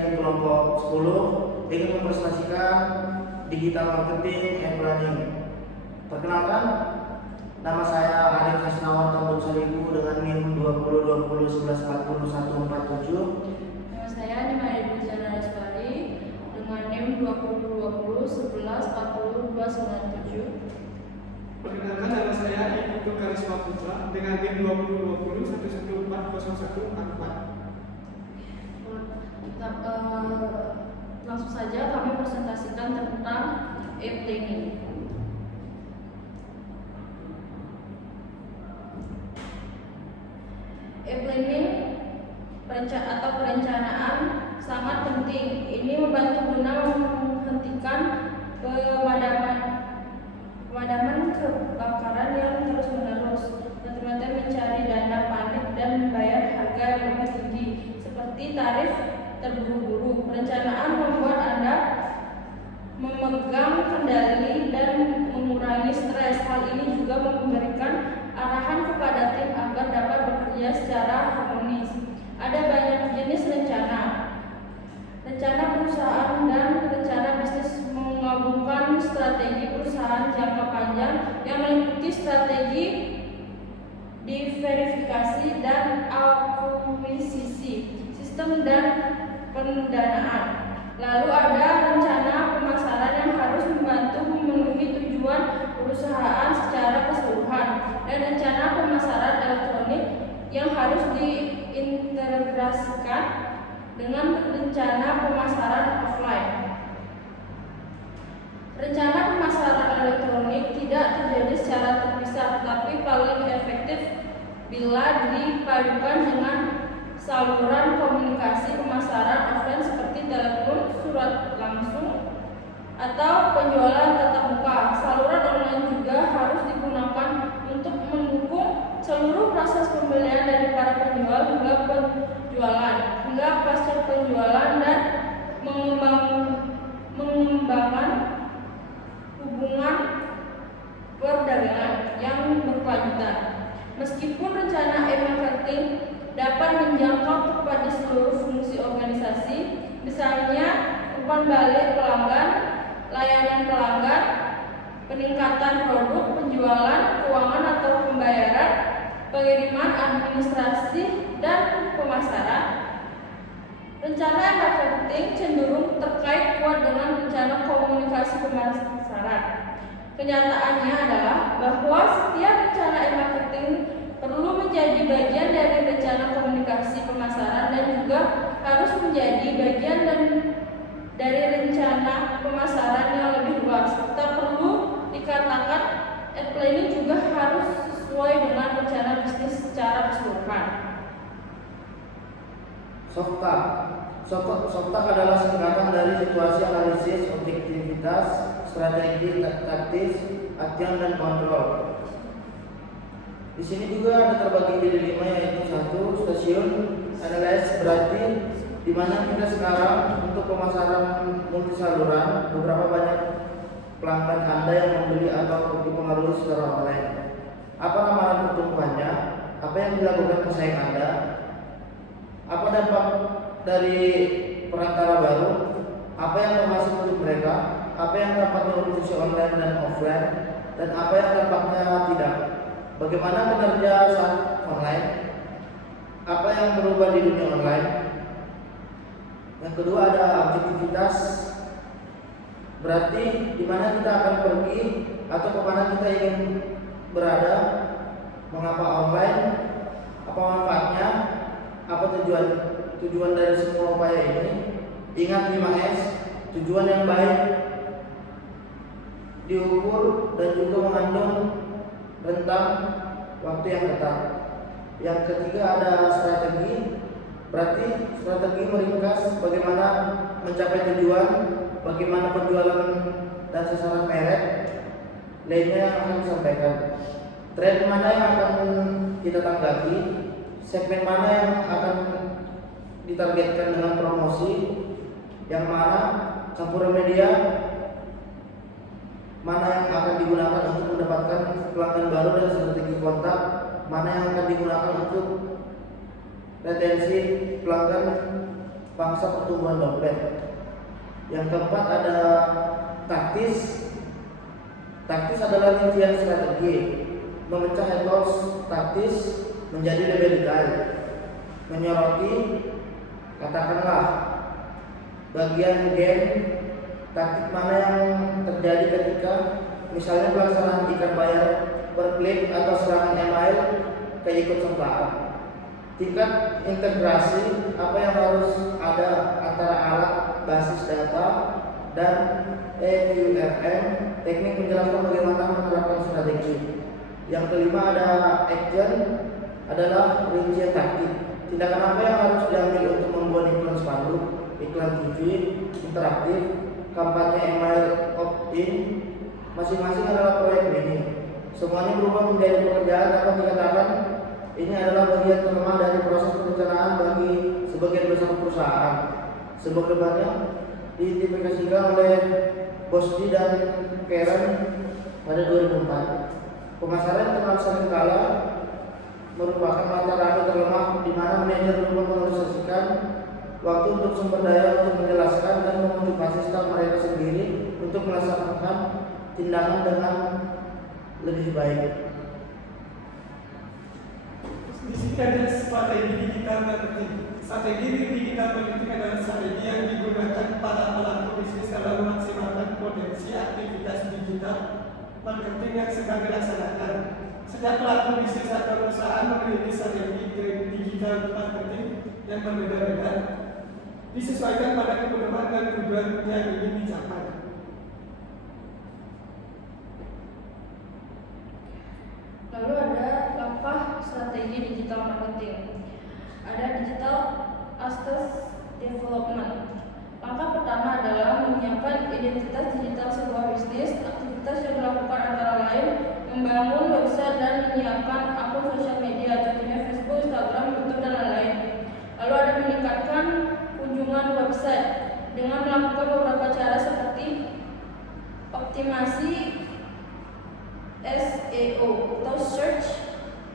dari kelompok 10 ingin mempresentasikan digital marketing and planning. Perkenalkan, nama saya Arif Hasnawan Tambun Saribu dengan NIM 2020114147. Nama saya Nimari Bujana Lestari dengan NIM 202011404297. Perkenalkan, nama saya Ibu Karisma Putra dengan NIM 202011140144. Langsung saja kami presentasikan tentang e-planning. E-planning atau perencanaan sangat penting. Ini membantu guna menghentikan pemadaman kebakaran yang terus-menerus, mata-mata mencari dana panik dan membayar harga yang lebih tinggi seperti tarif terburu-buru. Perencanaan membuat Anda memegang kendali dan mengurangi stres. Hal ini juga memberikan arahan kepada tim agar dapat bekerja secara harmonis. Ada banyak jenis rencana. Rencana perusahaan dan rencana bisnis menggabungkan strategi perusahaan jangka panjang yang meliputi strategi diverifikasi dan akuisisi, sistem dan pendanaan. Lalu ada rencana pemasaran yang harus membantu memenuhi tujuan perusahaan secara keseluruhan, dan rencana pemasaran elektronik yang harus diintegrasikan dengan rencana pemasaran offline. Rencana pemasaran elektronik tidak terjadi secara terpisah, tetapi paling efektif bila dipadukan dengan saluran komunikasi pemasaran offline seperti telepon, surat langsung, atau penjualan tatap muka. Saluran online juga harus digunakan untuk mendukung seluruh proses pembelian dari para penjual hingga penjualan, hingga pasca penjualan, dan mengembangkan hubungan perdagangan yang berkelanjutan. Meskipun rencana e-marketing dapat menjangkau tepat di seluruh fungsi organisasi, misalnya umpan balik pelanggan, layanan pelanggan, peningkatan produk, penjualan, keuangan atau pembayaran, pengiriman, administrasi, dan pemasaran. Rencana e-marketing cenderung terkait kuat dengan rencana komunikasi pemasaran. Kenyataannya adalah bahwa setiap rencana e-marketing perlu menjadi bagian dari rencana komunikasi pemasaran dan juga harus menjadi bagian dari rencana pemasaran yang lebih luas. Tak perlu dikatakan, e-planning juga harus sesuai dengan rencana bisnis secara keseluruhan. SOFTAC adalah singkatan dari situasi analisis, objektivitas, strategi, taktis, action, dan kontrol. Di sini juga ada terbagi jadi 5, yaitu 1. Stasiun analysis, berarti di mana kita sekarang untuk pemasaran multisaluran, beberapa banyak pelanggan Anda yang membeli atau dipengaruhi secara online. Apa ramalan pertumbuhannya? Apa yang dilakukan pesaing Anda? Apa dampak dari perantara baru? Apa yang berhasil untuk mereka? Apa yang dampaknya untuk fungsi online dan offline? Dan apa yang dampaknya tidak? Bagaimana kinerja saat online? Apa yang berubah di dunia online? Yang kedua ada objektivitas, berarti di mana kita akan pergi atau kemana kita ingin berada, mengapa online, apa manfaatnya, apa tujuan dari semua upaya ini. Ingat 5S, tujuan yang baik, diukur dan juga mengandung rentang waktu yang ketat. Yang ketiga ada strategi, berarti strategi meringkas bagaimana mencapai tujuan, bagaimana penjualan dan sasaran merek lainnya yang akan disampaikan. Tren mana yang akan kita tanggapi, segmen mana yang akan ditargetkan dengan promosi, yang mana campuran media, mana yang akan digunakan untuk mendapatkan pelanggan baru dan strategi kontak, mana yang akan digunakan untuk retensi pelanggan pangsa pertumbuhan dompet. Yang keempat ada taktis. Taktis adalah rincian strategi, memecah headlock taktis menjadi lebih detail, menyoroti katakanlah bagian game taktik mana yang terjadi ketika misalnya pelaksanaan ikan bayar per klik atau serangan email keikutsertaan. Tingkat integrasi apa yang harus ada antara alat basis data dan EQRM, teknik menjelaskan bagaimana menerapkan strategi. Yang kelima ada action, adalah rincian taktik. Tindakan apa yang harus diambil untuk membuat iklan spanduk, iklan TV, interaktif, kampanye email opt-in. Masing-masing adalah proyek mini. Semuanya berubah menjadi pekerjaan dapat dikatakan ini adalah bagian terlemah dari proses perencanaan bagi sebagian besar perusahaan. Sebagaimana diidentifikasikan oleh Bosdi dan Karen pada 2004. Pemasaran internal seringkali merupakan mata rantai terlemah di mana manajer lupa mengalokasikan waktu untuk sumber daya untuk menjelaskan dan memotivasi staf mereka sendiri untuk melaksanakan tindakan dengan lebih baik. Di sini ada strategi digital marketing. Strategi digital marketing adalah strategi yang digunakan para pelaku bisnis dalam memaksimalkan potensi aktivitas digital marketing yang sedang dilaksanakan. Setiap pelaku bisnis atau perusahaan memiliki strategi digital marketing yang berbeda-beda, disesuaikan pada kebutuhan dan tujuan yang ingin dicapai. Lalu ada langkah strategi digital marketing. Ada digital assets development. Langkah pertama adalah menyiapkan identitas digital sebuah bisnis. Aktivitas yang dilakukan antara lain membangun website dan menyiapkan akun sosial media, contohnya Facebook, Instagram, YouTube, dan lain-lain. Lalu ada meningkatkan kunjungan website dengan melakukan beberapa cara seperti optimasi SEO atau Search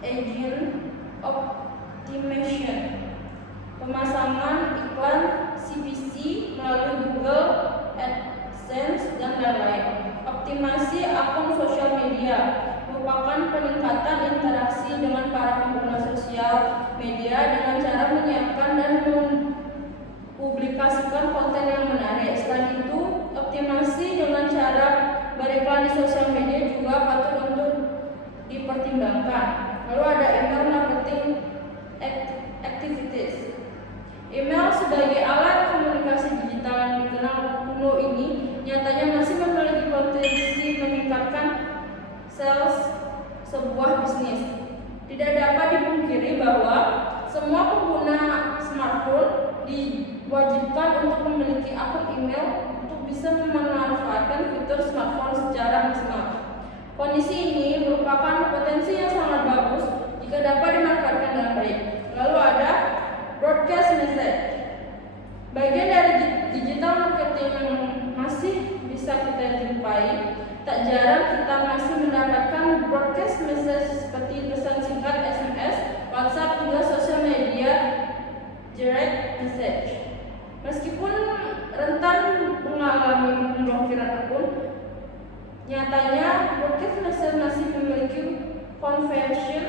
Engine Optimization, pemasangan iklan CPC melalui Google AdSense, dan lain-lain. Optimasi akun sosial media merupakan peningkatan interaksi dengan para pengguna sosial media dengan cara menyiapkan dan mempublikasikan konten yang menarik. Selain itu, optimasi dengan cara beriklan di sosial media juga patut untuk dipertimbangkan. Lalu ada email marketing activities. Email sebagai alat komunikasi digital yang dikenal kuno ini nyatanya masih memiliki potensi meningkatkan sales sebuah bisnis. Tidak dapat dipungkiri bahwa semua pengguna smartphone diwajibkan untuk memiliki akun email untuk bisa memanfaatkan fitur smartphone secara maksimal. Kondisi ini merupakan potensi yang sangat bagus jika dapat dimanfaatkan dengan baik. Lalu ada broadcast message. Bagian dari digital marketing yang masih bisa kita jumpai, tak jarang kita masih mendapatkan broadcast message seperti pesan singkat, SMS, WhatsApp, hingga sosial media direct message. Meskipun rentan mengalami pemblokiran akun, nyatanya broadcast message masih memiliki conversion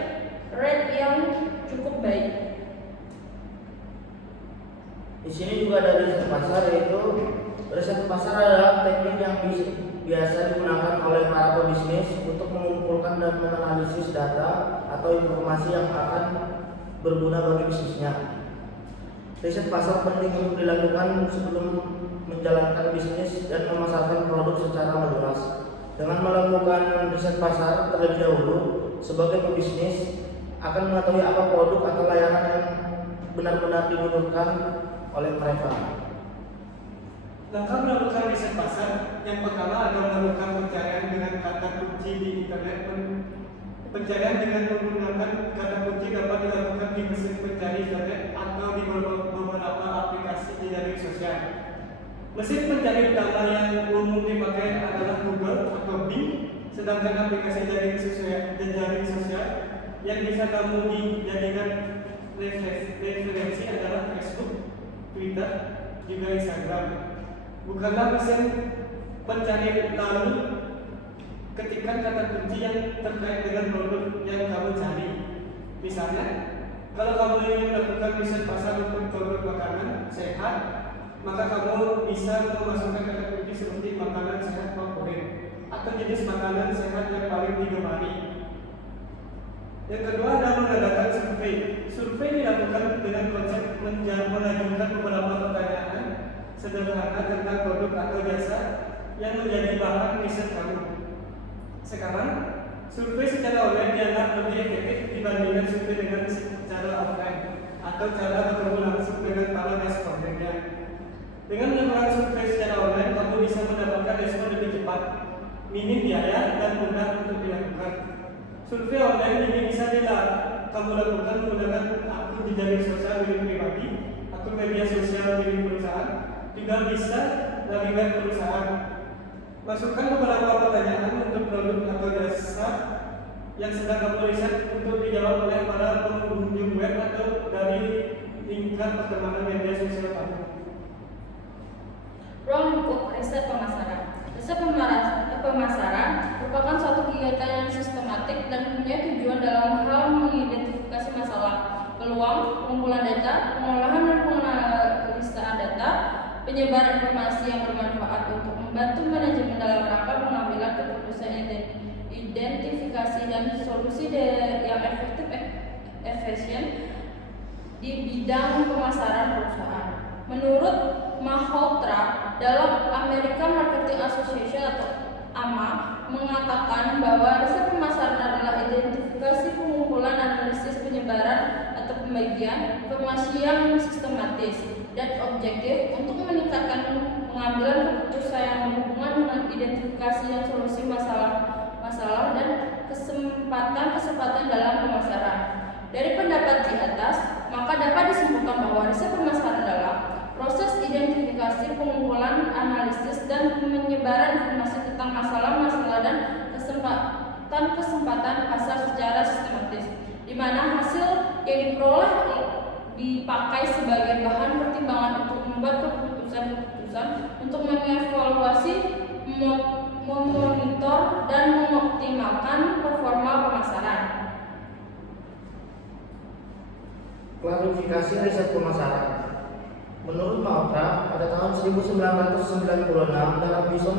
rate yang cukup baik. Di sini juga ada riset pasar, yaitu riset pasar adalah teknik yang biasa digunakan oleh para pebisnis untuk mengumpulkan dan menganalisis data atau informasi yang akan berguna bagi bisnisnya. Riset pasar penting untuk dilakukan sebelum menjalankan bisnis dan memasarkan produk secara meluas. Dengan melakukan riset pasar terlebih dahulu, sebagai pebisnis akan mengetahui apa produk atau layanan yang benar-benar dibutuhkan oleh mereka. Langkah melakukan riset pasar yang pertama adalah melakukan pencarian dengan kata kunci di internet. Pencarian dengan menggunakan kata kunci dapat dilakukan di mesin pencari internet atau di beberapa aplikasi di jaring sosial. Mesin pencari utama yang umum dipakai adalah Google atau Bing, sedangkan aplikasi jaring sosial yang bisa kamu dijadikan referensi adalah Facebook, Twitter, juga Instagram. Bukanlah mesin pencari lalu ketikkan kata kunci yang terkait dengan produk yang kamu cari. Misalnya, kalau kamu ingin melakukan riset pasar untuk produk makanan sehat, maka kamu bisa memasukkan kata kunci seperti makanan sehat favorit atau jenis makanan sehat yang paling digemari. Yang kedua adalah mengadakan survei. Survei dilakukan dengan konsep mengajukan beberapa pertanyaan sederhana tentang produk atau jasa yang menjadi bahan riset kamu. Sekarang, survei secara online dianggap lebih efektif dibandingkan survei dengan secara offline atau cara bertemu langsung dengan para respondennya. Dengan melakukan survei secara online, kamu bisa mendapatkan respon lebih cepat, minim biaya, dan mudah untuk dilakukan. Survei online ini bisa kamu lakukan menggunakan akun jejaring sosial milik pribadi, akun media sosial milik perusahaan, juga bisa dari web perusahaan. Masukkan beberapa pertanyaan untuk produk atau jasa yang sedang kamu riset untuk dijawab oleh para pengunjung web atau dari lingkar pertemanan media sosial kamu. Ruang lingkup riset pemasaran. Riset pemasaran merupakan suatu kegiatan yang sistematik dan mempunyai tujuan dalam hal mengidentifikasi masalah, peluang, pengumpulan data, pengolahan dan penganalisaan data, penyebaran informasi yang bermanfaat untuk membantu manajemen dalam rangka pengambilan keputusan identifikasi dan solusi yang efektif efisien di bidang pemasaran perusahaan. Menurut Malhotra dalam American Marketing Association atau AMA mengatakan bahwa riset pemasaran adalah identifikasi, pengumpulan, analisis, penyebaran atau pembagian informasi yang sistematis dan objektif untuk meningkatkan pengambilan keputusan yang berhubungan dengan identifikasi dan solusi masalah dan kesempatan dalam pemasaran. Dari pendapat di atas, maka dapat disimpulkan bahwa riset pemasaran adalah proses identifikasi, pengumpulan, analisis, dan penyebaran informasi tentang masalah-masalah dan kesempatan pasar secara sistematis, di mana hasil yang diperoleh dipakai sebagai bahan pertimbangan untuk membuat keputusan-keputusan untuk mengevaluasi, memonitor, dan mengoptimalkan performa pemasaran. Klarifikasi riset pemasaran. Menurut Malhotra, pada tahun 1996 dalam Bison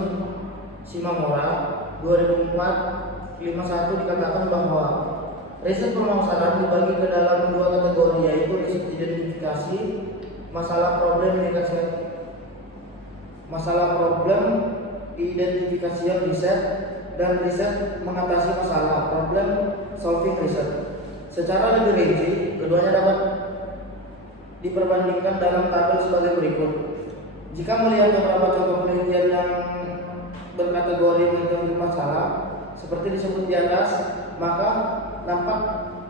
Shimamura 2004-51 dikatakan bahwa riset pemasaran dibagi ke dalam dua kategori, yaitu riset identifikasi masalah problem identifikasi riset dan riset mengatasi masalah problem solving research. Secara lebih rinci, keduanya dapat diperbandingkan dalam tabel sebagai berikut. Jika melihat beberapa contoh penelitian yang berkategori mengetahui masalah seperti disebut di atas, maka nampak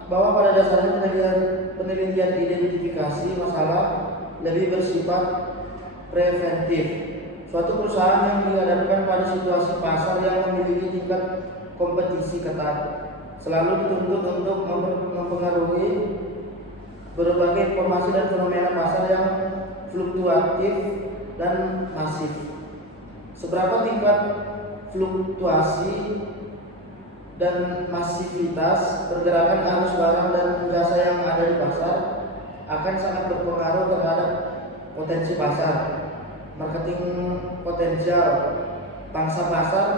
bahwa pada dasarnya penelitian identifikasi masalah lebih bersifat preventif. Suatu perusahaan yang dihadapkan pada situasi pasar yang memiliki tingkat kompetisi ketat selalu dituntut untuk mempengaruhi berbagai informasi dan fenomena pasar yang fluktuatif dan masif. Seberapa tingkat fluktuasi dan masivitas pergerakan arus barang dan jasa yang ada di pasar akan sangat berpengaruh terhadap potensi pasar, marketing potensial, pangsa pasar,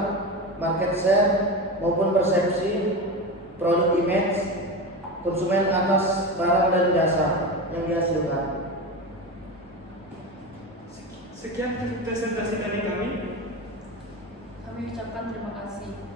market share maupun persepsi produk image konsumen atas barang dan jasa yang dihasilkan. Sekian presentasi dari kami. Kami ucapkan terima kasih.